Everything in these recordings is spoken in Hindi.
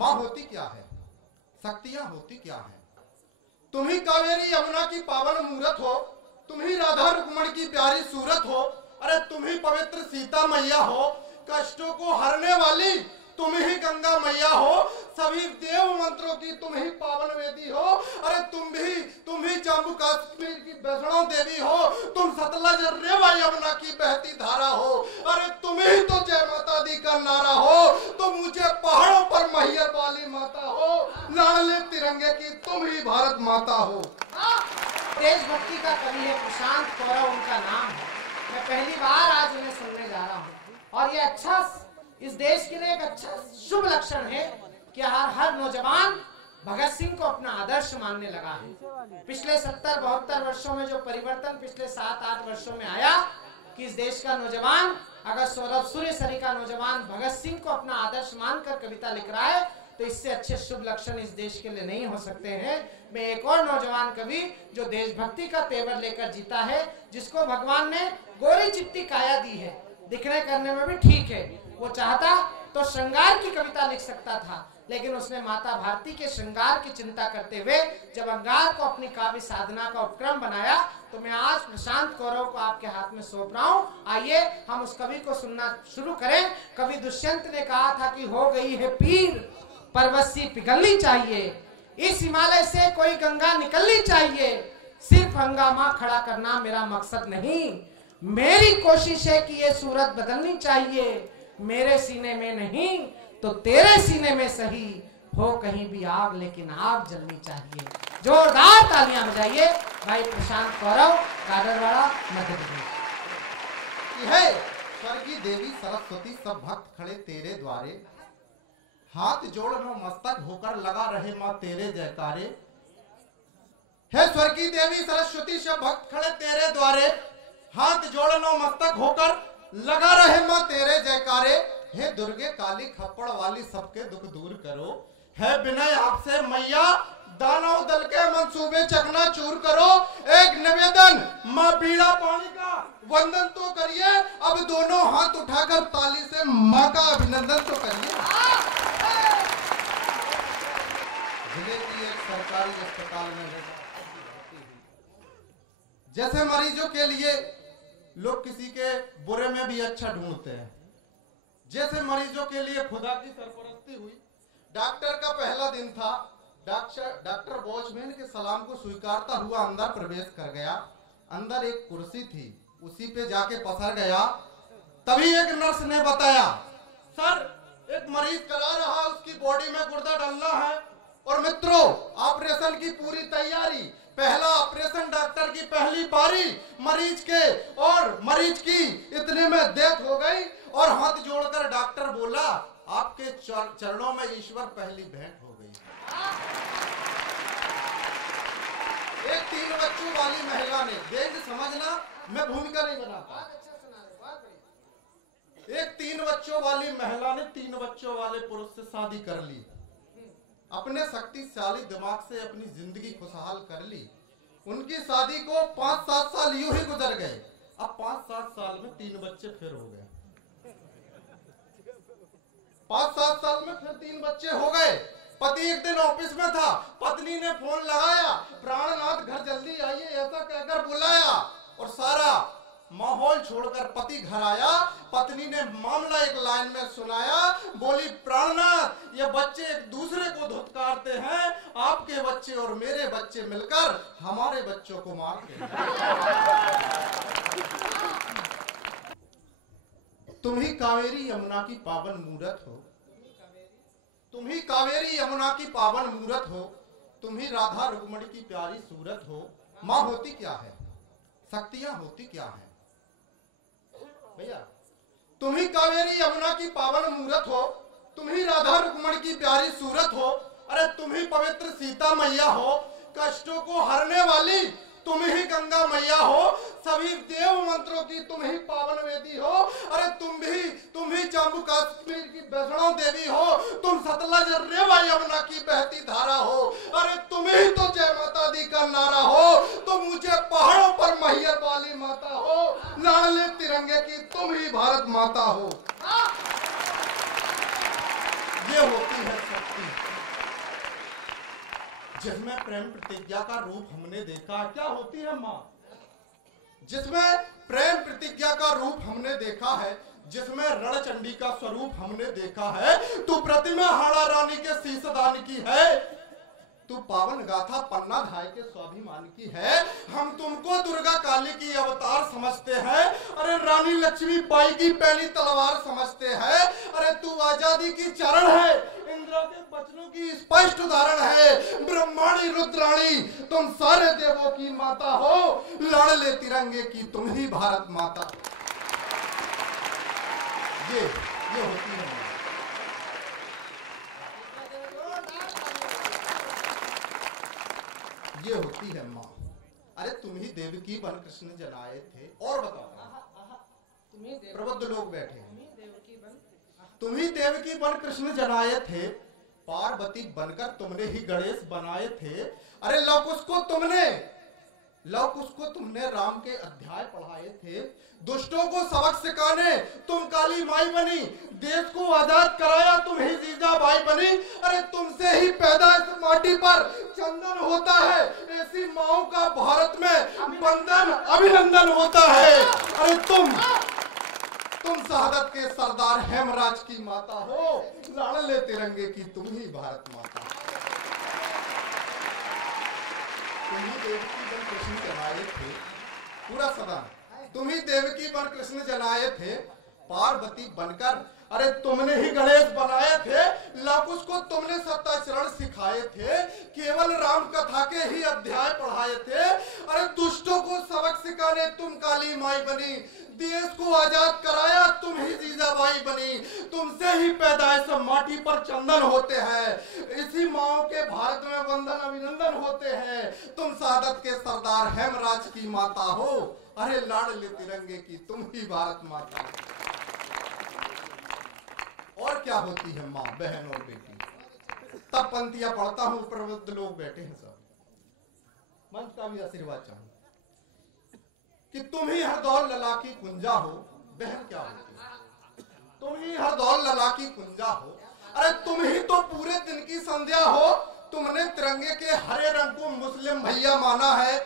माँ होती क्या है, शक्तियां होती क्या है। तुम ही कावेरी यमुना की पावन मूरत हो, तुम ही राधा रुक्मणी की प्यारी सूरत हो। अरे तुम ही पवित्र सीता मैया हो, कष्टों को हरने वाली तुम ही गंगा मैया हो। सभी देव मंत्रों की तुम ही पावन वेदी हो। अरे तुम ही जम्मू कश्मीर की वैष्णो देवी हो, तुम सतलज रेवा यमुना की बहती धारा हो। अरे तुम ही तो जय माता दी का नारा हो, तुम ऊंचे पहाड़ों पर मैहर वाली माता हो, लाडले तिरंगे की तुम ही भारत माता हो। देशभक्ति का कवि है प्रशांत कौरव, उनका नाम है। मैं पहली बार आज उन्हें सुनने जा रहा हूँ और ये अच्छा, इस देश के लिए एक अच्छा शुभ लक्षण है कि हर नौजवान भगत सिंह को अपना आदर्श मानने लगा है। पिछले 70-72 वर्षों में जो परिवर्तन पिछले 7-8 वर्षों में आया कि इस देश का नौजवान अगर सौरभ सूर्यसरी का नौजवान भगत सिंह को अपना आदर्श मानकर कविता लिख रहा है तो इससे अच्छे शुभ लक्षण इस देश के लिए नहीं हो सकते हैं। मैं एक और नौजवान कवि जो देशभक्ति का तेवर लेकर जीता है, जिसको भगवान ने गोरी चिट्टी काया दी है, दिखने करने में भी ठीक है। वो चाहता तो श्रृंगार की कविता लिख सकता था, लेकिन उसने माता भारती के श्रृंगार की चिंता करते हुए जब अंगार को अपनी काव्य साधना का उपक्रम बनाया, तो मैं आज प्रशांत कौरव को आपके हाथ में सौंप रहा हूँ। आइए हम उस कवि को सुनना शुरू करें। कवि दुष्यंत ने कहा था कि हो गई है पीर, परवस्सी पिघलनी चाहिए, इस हिमालय से कोई गंगा निकलनी चाहिए। सिर्फ हंगामा खड़ा करना मेरा मकसद नहीं, मेरी कोशिश है कि ये सूरत बदलनी चाहिए। मेरे सीने में नहीं तो तेरे सीने में सही, हो कहीं भी आग लेकिन आग जलनी चाहिए। जोरदार तालियां बजाइए भाई प्रशांत कौरव, गाडरवाड़ा, मध्य प्रदेश। है स्वर्गीय देवी सरस्वती सब भक्त खड़े तेरे द्वारे, हाथ जोड़ मस्तक होकर लगा रहे माँ तेरे जयकारे। है स्वर्गीय देवी सरस्वती सब भक्त खड़े तेरे द्वारे, हाथ जोड़ मस्तक होकर लगा रहे माँ तेरे जयकारे। हे दुर्गे काली खप्पड़ वाली सबके दुख दूर करो, है विनय आपसे मैया दानव दल के मंसूबे चकना चूर करो। एक निवेदन माँ बीड़ा पानी का वंदन तो करिए, अब दोनों हाथ उठाकर ताली से माँ का अभिनंदन तो करिए। जिले की एक सरकारी अस्पताल में जैसे मरीजों के लिए लोग किसी के बुरे में भी अच्छा ढूंढते हैं, जैसे मरीजों के लिए खुदा की सरपरस्ती हुई। डॉक्टर का पहला दिन था, डॉक्टर वॉचमैन के सलाम को स्वीकारता हुआ अंदर प्रवेश कर गया। अंदर एक कुर्सी थी, उसी पे जाके पसर गया। तभी एक नर्स ने बताया, सर एक मरीज करा रहा, उसकी बॉडी में गुर्दा डालना है। और मित्रों, ऑपरेशन की पूरी तैयारी, पहला ऑपरेशन, डॉक्टर की पहली बारी, मरीज के और मरीज की इतने में डेथ हो गई। और हाथ जोड़कर डॉक्टर बोला, आपके चरणों में ईश्वर पहली भेंट हो गई। एक 3 बच्चों वाली महिला ने, व्यंग्य समझना, मैं भूमिका नहीं बनाता। एक 3 बच्चों वाली महिला ने 3 बच्चों वाले पुरुष से शादी कर ली, अपने शक्तिशाली दिमाग से अपनी जिंदगी खुशहाल कर ली। उनकी शादी को 5-7 साल यूं ही गुजर गए। अब 5-7 साल में 3 बच्चे फिर हो गए, 5-7 साल में फिर 3 बच्चे हो गए। पति एक दिन ऑफिस में था, पत्नी ने फोन लगाया, प्राणनाथ घर जल्दी आइए ऐसा कहकर बुलाया, और सारा माहौल छोड़कर पति घर आया। पत्नी ने मामला एक लाइन में सुनाया, बोली, प्राणनाथ ये बच्चे एक दूसरे को धुतकारते हैं, आपके बच्चे और मेरे बच्चे मिलकर हमारे बच्चों को मारते हैं। तुम ही कावेरी यमुना की पावन मूरत हो, तुम ही कावेरी यमुना की पावन मूरत हो, तुम ही राधा रुक्मणी की प्यारी सूरत हो। माँ होती क्या है, शक्तियां होती क्या है भैया। तुम ही कावेरी यमुना की पावन मूरत हो, तुम ही राधा रुक्मणी की प्यारी सूरत हो। अरे तुम ही पवित्र सीता मैया हो, कष्टों को हरने वाली तुम ही गंगा मैया हो। सभी देव मंत्रों की तुम ही पावन वेदी हो। अरे तुम ही जम्मू कश्मीर की वैष्णो देवी हो, तुम सतलज रेवा यमुना की बहती धारा हो। अरे तुम ही तो जय माता दी का नारा हो, तुम ऊंचे पहाड़ों पर मैहर वाली माता हो, लाडले तिरंगे की तुम ही भारत माता हो। ये होती है शक्ति। जिसमें प्रेम प्रतिज्ञा का रूप हमने देखा। क्या होती है माँ? जिसमें प्रेम प्रतिज्ञा का रूप हमने देखा है, जिसमें रणचंडी का स्वरूप हमने देखा है। तू प्रतिमा हाड़ा रानी के शीशदान की है, तू पावन गाथा पन्ना धाय के स्वाभिमान की है। हम तुमको दुर्गा काली की अवतार समझते हैं, अरे रानी लक्ष्मी बाई की पहली तलवार समझते हैं। अरे तू आजादी की चरण है, इंद्र के वचनों की स्पष्ट उदाहरण है। ब्रह्माणी रुद्राणी तुम सारे देवों की माता हो, लाडले तिरंगे की तुम ही भारत माता। ये होती है, ये होती है माँ। अरे तुम ही देवकी बन कृष्ण जनाए थे। और बताओ, प्रबुद्ध लोग बैठे हैं, तुम ही देवकी बन कृष्ण जनाए थे, पार्वती बनकर तुमने ही गणेश बनाए थे। अरे लवकुश को तुमने राम के अध्याय पढ़ाए थे, दुष्टों को सबक सिखाने तुम काली माई बनी, देश को आजाद कराया तुम ही जीजाबाई बनी। अरे तुमसे ही पैदा इस माटी पर चंदन होता है, ऐसी माओं का भारत में वंदन अभिनंदन होता है। अरे तुम शहादत के सरदार हेमराज की माता हो, लाडले तिरंगे की तुम ही भारत माता। तुम ही देवकी बन कृष्ण जनाए थे, पूरा सदन, तुम ही देवकी बन कृष्ण जनाए थे, पार्वती बनकर अरे तुमने ही गणेश बनाए थे। लवकुश को तुमने सत्ताचरण सिखाए थे, केवल राम कथा के ही अध्याय पढ़ाए थे। अरे दुष्टों को सबक सिखाने तुम काली माई बनी, देश को आजाद कराया तुम ही जीजाबाई बनी। तुमसे ही पैदाइश माटी पर चंदन होते हैं, इसी माओ के भारत में वंदन अभिनंदन होते हैं। तुम शहादत के सरदार हेमराज की माता हो, अरे लाडले तिरंगे की तुम ही भारत माता। और क्या होती है माँ, बहन और बेटी। तब पंक्तियां पढ़ता हूं, प्रबुद्ध लोग बैठे हैं, सब मंच का भी आशीर्वाद चाहूं कि तुम ही हरदौल लला की कुंजा हो। बहन क्या होती है? तुम ही हरदौल लला की कुंजा हो, अरे तुम ही तो पूरे दिन की संध्या हो। तुमने तिरंगे के हरे रंग को मुस्लिम भैया माना है,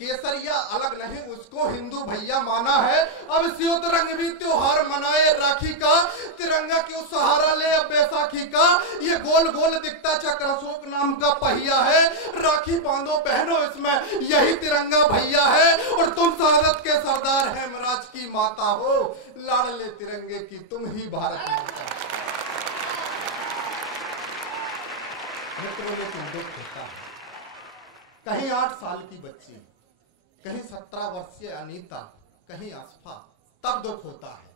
केसरिया अलग नहीं उसको हिंदू भैया माना है। अब सियोत रंग भी त्योहार मनाए राखी का, तिरंगा क्यों सहारा ले अब बैसाखी का। ये गोल गोल दिखता चक्र अशोक नाम का पहिया है, राखी बांधो बहनों इसमें यही तिरंगा भैया है। और तुम शहादत के सरदार हेमराज की माता हो, लाडले तिरंगे की तुम ही भारत माता। मित्रों, लेकिन दुख होता है, कहीं 8 साल की बच्ची, कहीं 17 वर्षीय अनीता, कहीं आसफा, तब दुख होता है।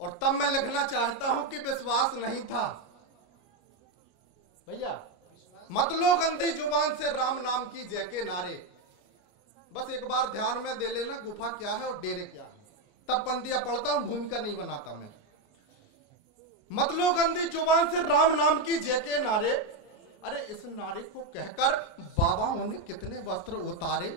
और तब मैं लिखना चाहता हूं कि विश्वास नहीं था भैया, मत लो गंदी जुबान से राम नाम की जय के नारे। बस एक बार ध्यान में दे लेना गुफा क्या है और डेरे क्या है, तब बंदियां पढ़ता हूं, भूमिका नहीं बनाता मैं। मत लो गंदी जुबान से राम नाम की जय के नारे। अरे इस नारे को कहकर बाबाओं ने कितने वस्त्र उतारे,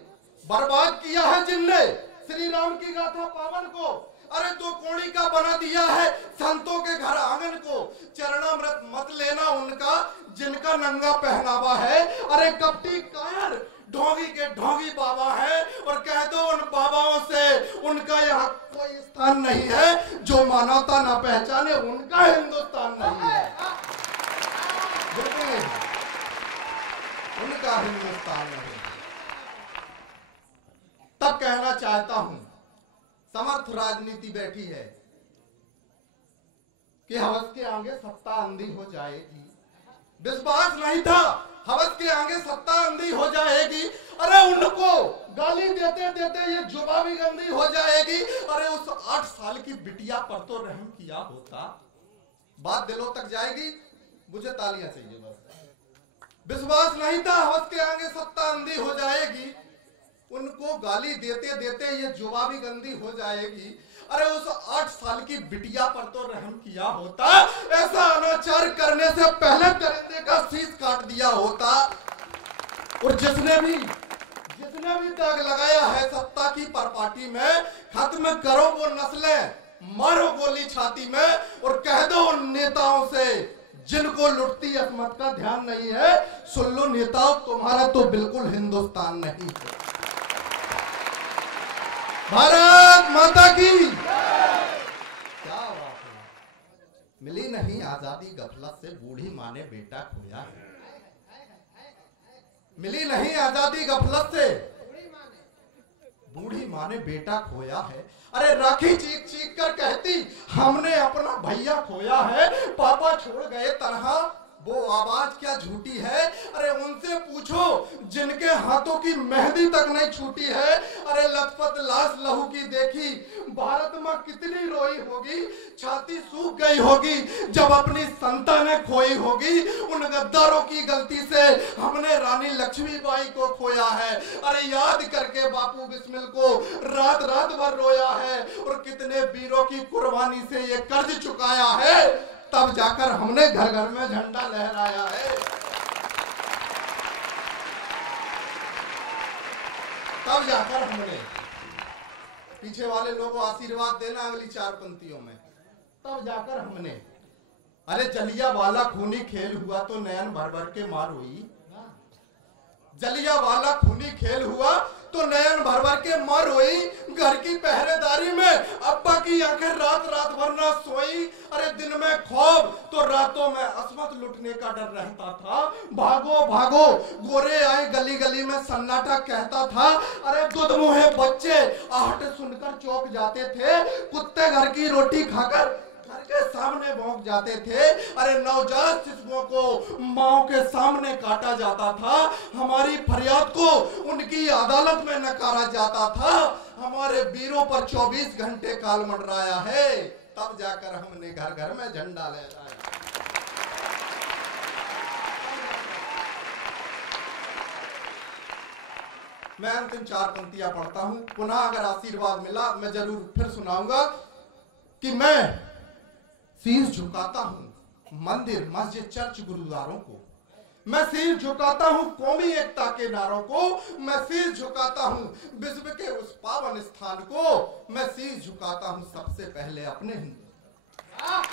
बर्बाद किया है जिनने श्री राम की गाथा पावन को। अरे 2 कोड़ी का बना दिया है संतों के घर आंगन को। चरणामृत मत लेना उनका जिनका नंगा पहनावा है। अरे कपटी कायर ढोंगी के ढोंगी बाबा है, और कह दो उन बाबाओं से उनका यहाँ कोई स्थान नहीं है। जो मानवता ना पहचाने उनका हिंदुस्तान नहीं है, बिल्कुल नहीं, उनका हिंदुस्तान नहीं। तब कहना चाहता हूं, समर्थ राजनीति बैठी है कि हवस के आगे सत्ता अंधी हो जाएगी। विश्वास नहीं था हवस के आगे सत्ता अंधी हो जाएगी। अरे उनको गाली देते देते ये जुबा भी गंदी हो जाएगी। अरे उस 8 साल की बिटिया पर तो रहम किया होता। बात दिलों तक जाएगी, मुझे तालियां चाहिए बस। विश्वास नहीं था हवस के आगे सत्ता अंधी हो जाएगी। उनको गाली देते देते ये जुबा भी गंदी हो जाएगी। अरे उस 8 साल की बिटिया पर तो रहम किया होता। ऐसा अनाचार करने से पहले दरिंदे का शीश काट दिया होता। और जिसने भी दाग लगाया है सत्ता की परपाटी में, खत्म करो वो नस्लें, मारो गोली छाती में, और कह दो उन नेताओं से जिनको लुटती असमत का ध्यान नहीं है, सुन लो नेताओं, तुम्हारा तो बिल्कुल हिंदुस्तान नहीं है। भारत माता की क्या बात है। मिली नहीं आजादी गफलत से, बूढ़ी माँ ने बेटा खोया है। मिली नहीं आजादी गफलत से, बूढ़ी माँ ने बेटा खोया है। अरे राखी चीख चीख कर कहती हमने अपना भैया खोया है, पापा छोड़ गए तनहा, वो आवाज क्या झूठी है। अरे उनसे पूछो जिनके हाथों की मेहंदी तक नहीं छूटी है। अरे लथपथ लाश लहू की देखी, भारत माँ कितनी रोई होगी, छाती सूख गई होगी जब अपनी संतानें खोई होगी। उन गद्दारों की गलती से हमने रानी लक्ष्मीबाई को खोया है। अरे याद करके बापू बिस्मिल को रात रात भर रोया है, और कितने वीरों की कुर्बानी से ये कर्ज चुकाया है। तब जाकर हमने घर घर में झंडा लहराया है। तब जाकर हमने, पीछे वाले लोगों को आशीर्वाद देना अगली 4 पंक्तियों में, तब जाकर हमने, अरे जलिया वाला खूनी खेल हुआ तो नयन भर भर के मार हुई। जलिया वाला खूनी खेल हुआ तो नयन भर भर के मार हुई। घर की पहरेदारी में अब्बा की आंखें रात रात भर ना सोई। अरे दिन में खौफ तो रातों में असमत लुटने का डर रहता था। भागो भागो गोरे आए गली गली में सन्नाटा कहता था। अरे दूध मुहे बच्चे आहट सुनकर चौंक जाते थे। कुत्ते घर की रोटी खाकर घर के सामने भौंक जाते थे। अरे नवजात शिशुओं को माओ के सामने काटा जाता था। हमारी फरियाद को उनकी अदालत में नकारा जाता था। हमारे वीरों पर 24 घंटे काल मंडराया है। तब जाकर हमने घर घर में झंडा लहराया। मैं अंतिम 4 पंक्तियां पढ़ता हूं। पुनः अगर आशीर्वाद मिला मैं जरूर फिर सुनाऊंगा कि मैं शीश झुकाता हूं मंदिर मस्जिद चर्च गुरुद्वारों को। मैं शीश झुकाता हूं कौमी एकता के नारों को। मैं शीश झुकाता हूं विश्व के उस पावन स्थान को। मैं शीश झुकाता हूं सबसे पहले अपने हिंदुस्तान।